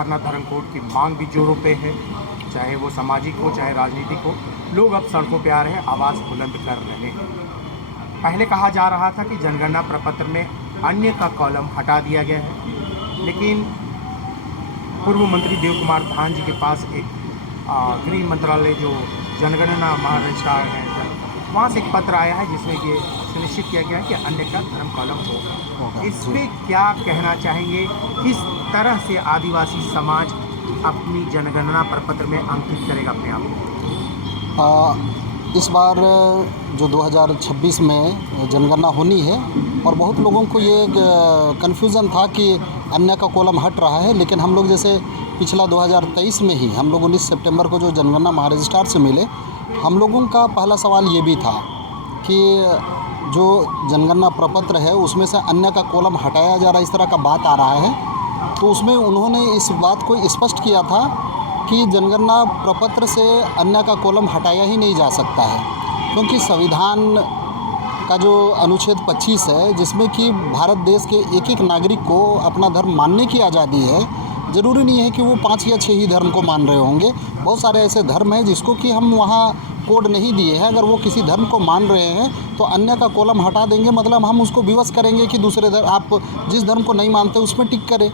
सरना धर्म कोड की मांग भी जोरों पे है, चाहे वो सामाजिक हो चाहे राजनीतिक हो। लोग अब सड़कों पे आ रहे हैं, आवाज़ बुलंद कर रहे हैं। पहले कहा जा रहा था कि जनगणना प्रपत्र में अन्य का कॉलम हटा दिया गया है, लेकिन पूर्व मंत्री देव कुमार धान जी के पास एक गृह मंत्रालय जो जनगणना महारजिस्ट्रार है वहाँ से एक पत्र आया है जिसमें ये सुनिश्चित किया गया है कि अन्य का धर्म कॉलम हो। इस पर क्या कहना चाहेंगे, किस तरह से आदिवासी समाज अपनी जनगणना प्रपत्र में अंकित करेगा अपने आप को? इस बार जो 2026 में जनगणना होनी है और बहुत लोगों को ये कन्फ्यूज़न था कि अन्य का कॉलम हट रहा है, लेकिन हम लोग जैसे पिछला 2023 में ही हम लोग 19 सितंबर को जो जनगणना महारजिस्ट्रार से मिले, हम लोगों का पहला सवाल ये भी था कि जो जनगणना प्रपत्र है उसमें से अन्य का कॉलम हटाया जा रहा है, इस तरह का बात आ रहा है। तो उसमें उन्होंने इस बात को स्पष्ट किया था कि जनगणना प्रपत्र से अन्य का कॉलम हटाया ही नहीं जा सकता है, क्योंकि संविधान का जो अनुच्छेद 25 है जिसमें कि भारत देश के एक एक नागरिक को अपना धर्म मानने की आज़ादी है। ज़रूरी नहीं है कि वो 5 या 6 ही धर्म को मान रहे होंगे, बहुत सारे ऐसे धर्म हैं जिसको कि हम वहाँ कोड नहीं दिए हैं। अगर वो किसी धर्म को मान रहे हैं तो अन्य का कॉलम हटा देंगे, मतलब हम उसको विवश करेंगे कि दूसरे धर्म, आप जिस धर्म को नहीं मानते उसमें टिक करें,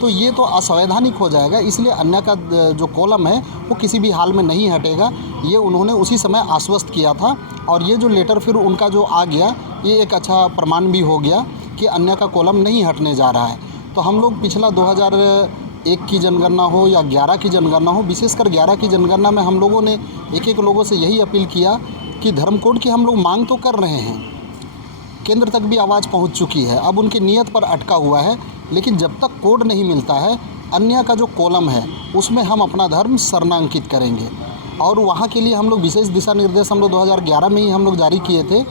तो ये तो असंवैधानिक हो जाएगा। इसलिए अन्य का जो कॉलम है वो किसी भी हाल में नहीं हटेगा, ये उन्होंने उसी समय आश्वस्त किया था। और ये जो लेटर फिर उनका जो आ गया, ये एक अच्छा प्रमाण भी हो गया कि अन्य का कॉलम नहीं हटने जा रहा है। तो हम लोग पिछला 2001 की जनगणना हो या 11 की जनगणना हो, विशेषकर 11 की जनगणना में हम लोगों ने एक लोगों से यही अपील किया कि धर्म कोड की हम लोग मांग तो कर रहे हैं, केंद्र तक भी आवाज़ पहुंच चुकी है, अब उनकी नीयत पर अटका हुआ है, लेकिन जब तक कोड नहीं मिलता है अन्य का जो कॉलम है उसमें हम अपना धर्म शरणांकित करेंगे। और वहाँ के लिए हम लोग विशेष दिशा निर्देश हम लोग 2011 में ही हम लोग जारी किए थे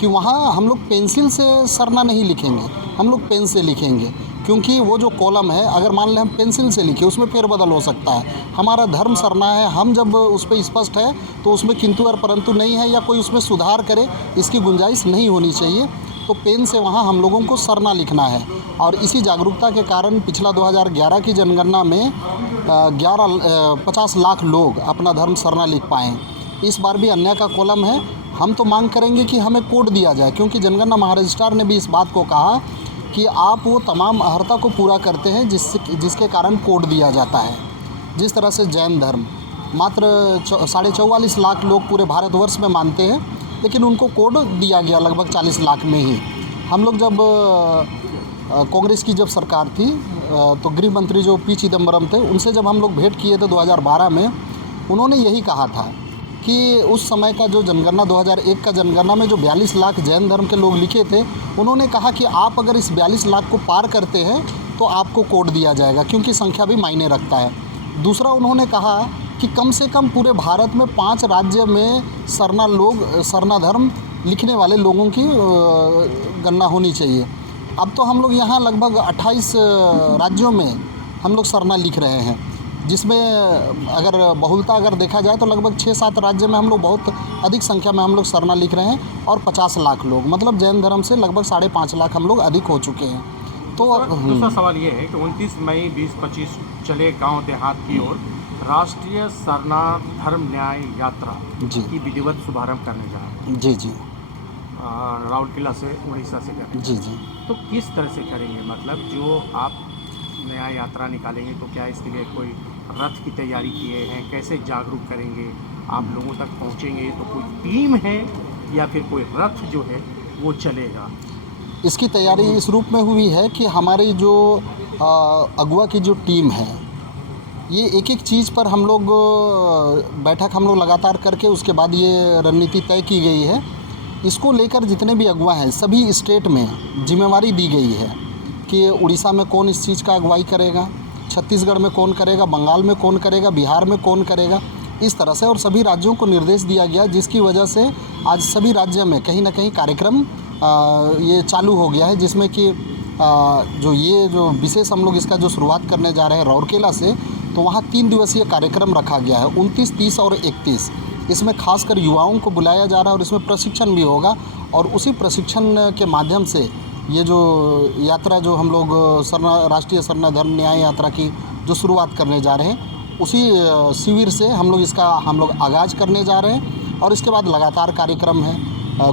कि वहाँ हम लोग पेंसिल से सरना नहीं लिखेंगे, हम लोग पेन से लिखेंगे, क्योंकि वो जो कॉलम है अगर मान लें हम पेंसिल से लिखे उसमें फेरबदल हो सकता है। हमारा धर्म सरना है, हम जब उस पर स्पष्ट है तो उसमें किंतु और परंतु नहीं है या कोई उसमें सुधार करे, इसकी गुंजाइश नहीं होनी चाहिए। तो पेन से वहाँ हम लोगों को सरना लिखना है। और इसी जागरूकता के कारण पिछला 2011 की जनगणना में 50 लाख लोग अपना धर्म सरना लिख पाएँ। इस बार भी अन्य का कॉलम है, हम तो मांग करेंगे कि हमें कोड दिया जाए, क्योंकि जनगणना महारजिस्ट्रार ने भी इस बात को कहा कि आप वो तमाम अहर्ता को पूरा करते हैं जिसके कारण कोड दिया जाता है। जिस तरह से जैन धर्म मात्र 44.5 लाख लोग पूरे भारतवर्ष में मानते हैं, लेकिन उनको कोड दिया गया लगभग 40 लाख में ही। हम लोग जब कांग्रेस की जब सरकार थी तो गृह मंत्री जो पी चिदम्बरम थे, उनसे जब हम लोग भेंट किए थे 2012 में, उन्होंने यही कहा था कि उस समय का जो जनगणना 2001 का जनगणना में जो 42 लाख जैन धर्म के लोग लिखे थे, उन्होंने कहा कि आप अगर इस 42 लाख को पार करते हैं तो आपको कोड दिया जाएगा, क्योंकि संख्या भी मायने रखता है। दूसरा उन्होंने कहा कि कम से कम पूरे भारत में 5 राज्य में सरना धर्म लिखने वाले लोगों की गणना होनी चाहिए। अब तो हम लोग यहाँ लगभग 28 राज्यों में हम लोग सरना लिख रहे हैं, जिसमें अगर बहुलता अगर देखा जाए तो लगभग 6-7 राज्य में हम लोग बहुत अधिक संख्या में हम लोग सरना लिख रहे हैं। और 50 लाख लोग, मतलब जैन धर्म से लगभग 5.5 लाख हम लोग अधिक हो चुके हैं। तो दूसरा सवाल ये है कि 29 मई 2025 चले गांव देहात की ओर राष्ट्रीय सरना धर्म न्याय यात्रा की विधिवत शुभारंभ करने जा रहे हैं। जी जी। राउरकेला से उड़ीसा से करेंगे। जी जी। तो किस तरह से करेंगे, मतलब जो आप न्याय यात्रा निकालेंगे तो क्या इसके लिए कोई रथ की तैयारी किए हैं, कैसे जागरूक करेंगे, आप लोगों तक पहुंचेंगे, तो कोई टीम है या फिर कोई रथ जो है वो चलेगा? इसकी तैयारी इस रूप में हुई है कि हमारी जो अगुवा की जो टीम है, ये एक एक चीज़ पर हम लोग बैठक हम लोग लगातार करके उसके बाद ये रणनीति तय की गई है। इसको लेकर जितने भी अगुवा हैं सभी स्टेट में जिम्मेवारी दी गई है कि उड़ीसा में कौन इस चीज़ का अगुवाई करेगा, छत्तीसगढ़ में कौन करेगा, बंगाल में कौन करेगा, बिहार में कौन करेगा, इस तरह से। और सभी राज्यों को निर्देश दिया गया, जिसकी वजह से आज सभी राज्यों में कहीं ना कहीं कार्यक्रम ये चालू हो गया है, जिसमें कि जो विशेष हम लोग इसका जो शुरुआत करने जा रहे हैं राउरकेला से, तो वहाँ 3 दिवसीय कार्यक्रम रखा गया है 29, 30 और 31। इसमें खासकर युवाओं को बुलाया जा रहा है और इसमें प्रशिक्षण भी होगा। और उसी प्रशिक्षण के माध्यम से ये जो यात्रा जो हम लोग राष्ट्रीय सरना धर्म न्याय यात्रा की जो शुरुआत करने जा रहे हैं, उसी शिविर से हम लोग आगाज़ करने जा रहे हैं। और इसके बाद लगातार कार्यक्रम है,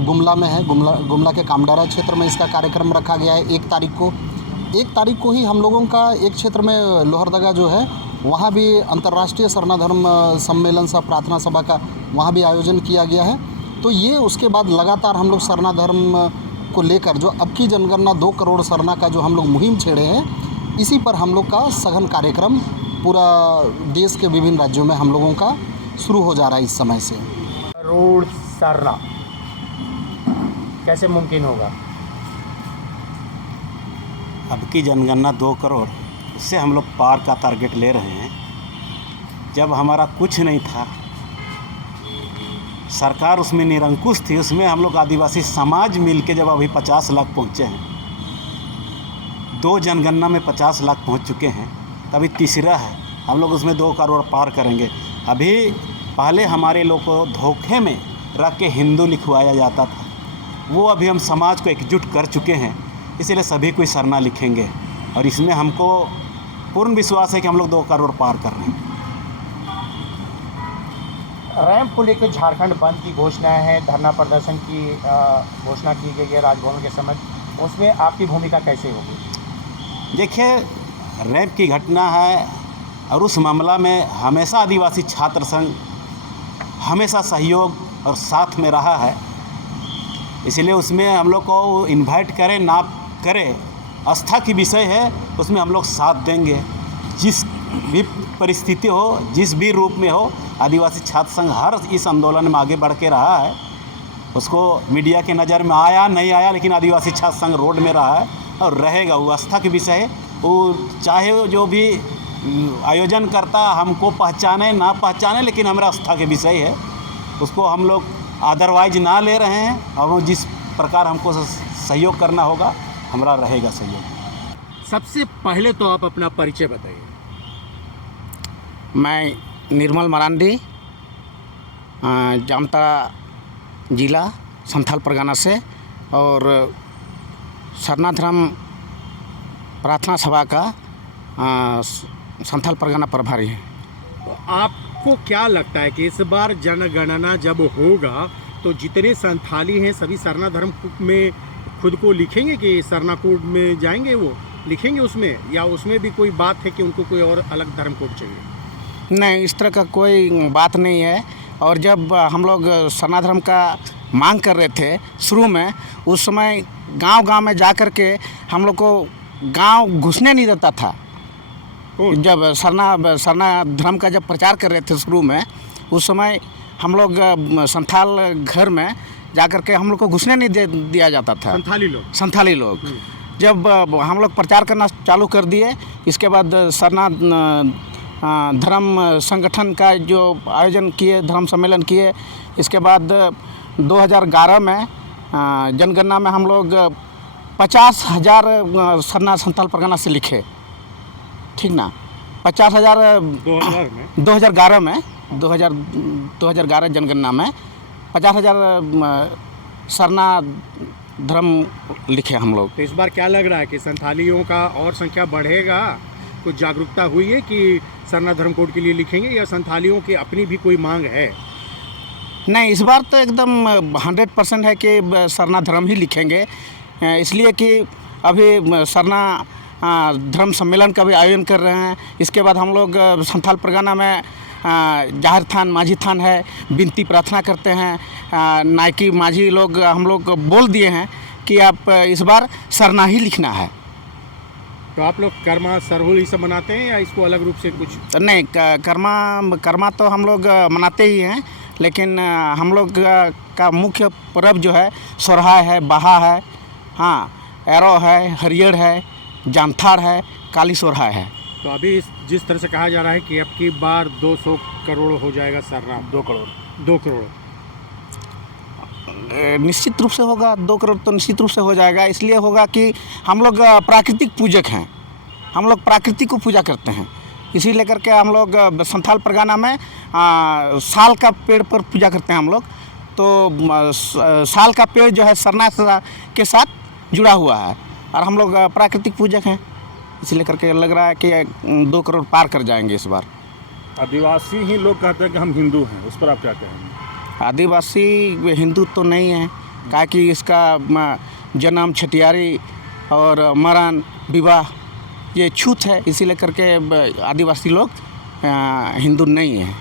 गुमला में है, गुमला के कामडारा क्षेत्र में इसका कार्यक्रम रखा गया है 1 तारीख को ही हम लोगों का एक क्षेत्र में लोहरदगा जो है वहाँ भी अंतर्राष्ट्रीय सरना धर्म सम्मेलन सा प्रार्थना सभा का वहाँ भी आयोजन किया गया है। तो ये उसके बाद लगातार हम लोग सरना धर्म को लेकर जो अब की जनगणना 2 करोड़ सरना का जो हम लोग मुहिम छेड़े हैं, इसी पर हम लोग का सघन कार्यक्रम पूरा देश के विभिन्न राज्यों में हम लोगों का शुरू हो जा रहा है इस समय से। करोड़ सरना कैसे मुमकिन होगा? अब की जनगणना 2 करोड़, उससे हम लोग पार का टारगेट ले रहे हैं। जब हमारा कुछ नहीं था, सरकार उसमें निरंकुश थी, उसमें हम लोग आदिवासी समाज मिलके जब अभी 50 लाख पहुँचे हैं, 2 जनगणना में 50 लाख पहुँच चुके हैं, तभी तीसरा है, हम लोग उसमें 2 करोड़ पार करेंगे। अभी पहले हमारे लोग को धोखे में रख के हिंदू लिखवाया जाता था, वो अभी हम समाज को एकजुट कर चुके हैं, इसीलिए सभी कोई सरना लिखेंगे। और इसमें हमको पूर्ण विश्वास है कि हम लोग 2 करोड़ पार कर रहे हैं। रैंप को लेकर झारखंड बंद की घोषणा है, धरना प्रदर्शन की घोषणा की गई है राजभवन के समय, उसमें आपकी भूमिका कैसे होगी? देखिए, रैंप की घटना है और उस मामला में हमेशा आदिवासी छात्र संघ हमेशा सहयोग और साथ में रहा है, इसलिए उसमें हम लोग को इन्वाइट करें ना करें, आस्था की विषय है, उसमें हम लोग साथ देंगे। जिस भी परिस्थिति हो, जिस भी रूप में हो, आदिवासी छात्र संघ हर इस आंदोलन में आगे बढ़ के रहा है। उसको मीडिया के नज़र में आया नहीं आया, लेकिन आदिवासी छात्र संघ रोड में रहा है और रहेगा। वो आस्था की विषय है, वो चाहे वो जो भी आयोजन करता हमको पहचाने ना पहचाने, लेकिन हमारा आस्था के विषय है, उसको हम लोग अदरवाइज ना ले रहे हैं। और जिस प्रकार हमको सहयोग करना होगा, हमारा रहेगा सहयोग। सबसे पहले तो आप अपना परिचय बताइए। मैं निर्मल मरांडी, जामताड़ा जिला संथाल परगना से, और सरना धर्म प्रार्थना सभा का संथाल परगना प्रभारी है। तो आपको क्या लगता है कि इस बार जनगणना जब होगा तो जितने संथाली हैं सभी सरना धर्म में खुद को लिखेंगे कि सरना कोड में जाएंगे, वो लिखेंगे उसमें, या उसमें भी कोई बात है कि उनको कोई और अलग धर्म कोड चाहिए? नहीं, इस तरह का कोई बात नहीं है। और जब हम लोग सरना धर्म का मांग कर रहे थे शुरू में, उस समय गांव-गांव में जा कर के हम लोग को गांव घुसने नहीं देता था। जब सरना धर्म का जब प्रचार कर रहे थे शुरू में, उस समय हम लोग संथाल घर में जा कर के हम लोग को घुसने नहीं दिया जाता था। संथाली लोग जब हम लोग प्रचार करना चालू कर दिए, इसके बाद सरना धर्म संगठन का जो आयोजन किए, धर्म सम्मेलन किए, इसके बाद 2011 में जनगणना में हम लोग 50,000 सरना संथाल परगना से लिखे, ठीक ना। 50,000 2011 में 2011 जनगणना में 50,000 सरना धर्म लिखे हम लोग। तो इस बार क्या लग रहा है कि संथालियों का और संख्या बढ़ेगा? कुछ जागरूकता हुई है कि सरना धर्म कोड के लिए लिखेंगे, या संथालियों की अपनी भी कोई मांग है? नहीं, इस बार तो एकदम 100% है कि सरना धर्म ही लिखेंगे, इसलिए कि अभी सरना धर्म सम्मेलन का भी आयोजन कर रहे हैं। इसके बाद हम लोग संथाल परगना में जाहिर थान, माझी थान है, विनती प्रार्थना करते हैं। नायकी माझी लोग हम लोग बोल दिए हैं कि आप इस बार सरना ही लिखना है। तो आप लोग कर्मा सरहुल ये सब मनाते हैं या इसको अलग रूप से कुछ? नहीं, कर्मा तो हम लोग मनाते ही हैं, लेकिन हम लोग का मुख्य पर्व जो है सोरहाय है, बाहा है, हाँ, एरो है, हरियर है, जानथाड़ है, काली सोरहाय है। तो अभी जिस तरह से कहा जा रहा है कि अब की बार 200 करोड़ हो जाएगा सरना, 2 करोड़ निश्चित रूप से होगा। 2 करोड़ तो निश्चित रूप से हो जाएगा। इसलिए होगा कि हम लोग प्राकृतिक पूजक हैं, हम लोग प्रकृति को पूजा करते हैं। इसी लेकर के हम लोग संथाल परगना में साल का पेड़ पर पूजा करते हैं हम लोग। तो साल का पेड़ जो है सरना के साथ जुड़ा हुआ है, और हम लोग प्राकृतिक पूजक हैं। इसलिए करके लग रहा है कि 2 करोड़ पार कर जाएंगे इस बार। आदिवासी ही लोग कहते हैं कि हम हिंदू हैं, उस पर आप क्या कहेंगे? आदिवासी हिंदू तो नहीं है, क्या कि इसका जन्म, छठियारी और मरण, विवाह ये छूत है, इसीलिए करके आदिवासी लोग हिंदू नहीं है।